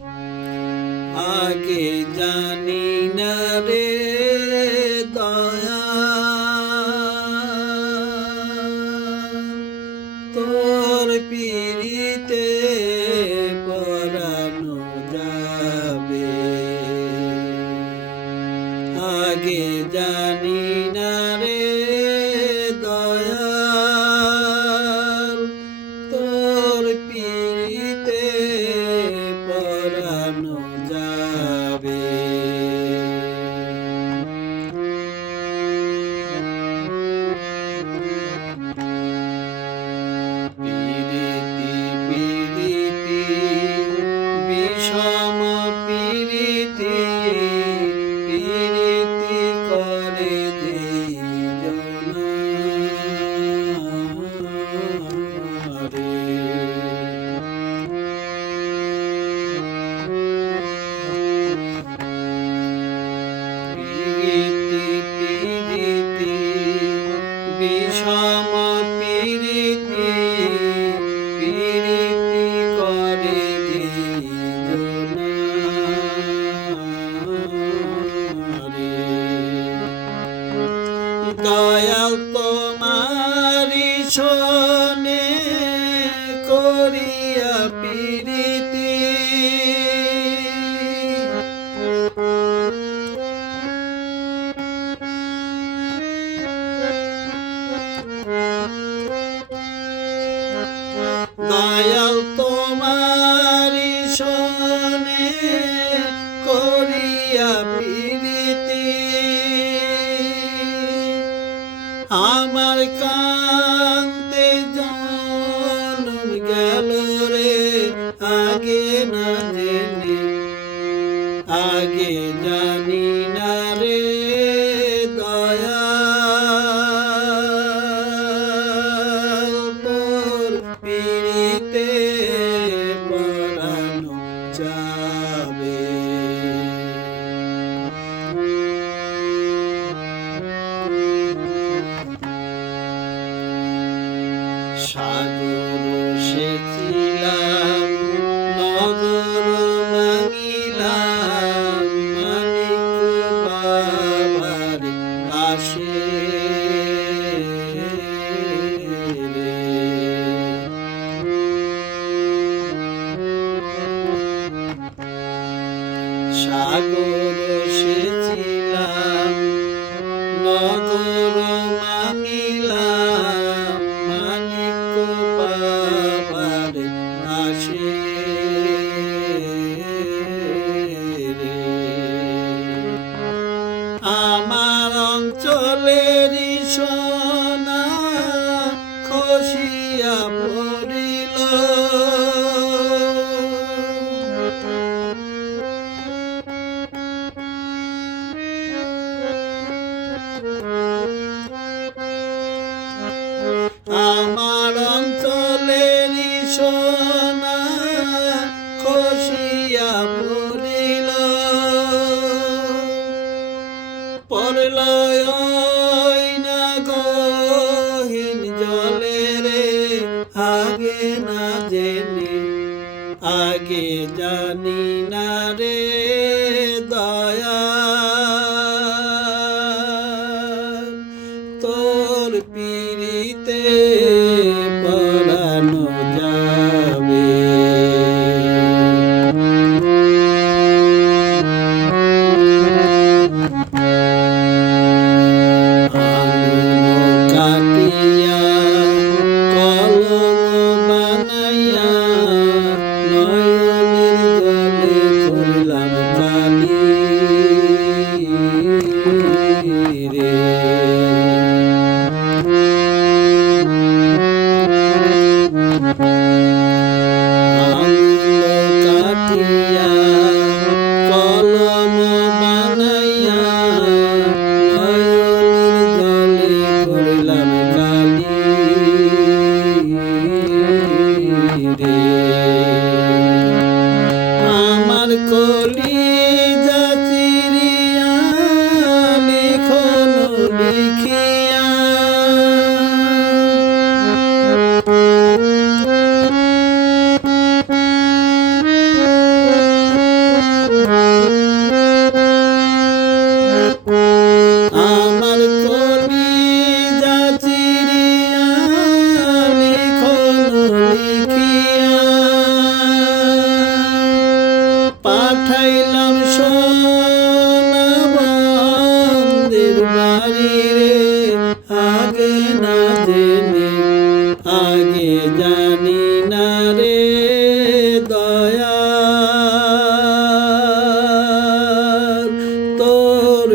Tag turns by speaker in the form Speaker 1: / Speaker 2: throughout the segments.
Speaker 1: আগে জানি না রে তোর পিড়িতে বিষম পীড়িতি পীড়িতি করে দয়াল তোমারি শোনে করিয়া পীড়ি আমার অঞ্চলের সোনা খসিয়া পড়িল। আমার অঞ্চলের সোনা হবে না জেনে আগে জানি না রে দয়া তোর পিড়িতে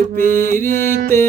Speaker 1: পীরিতে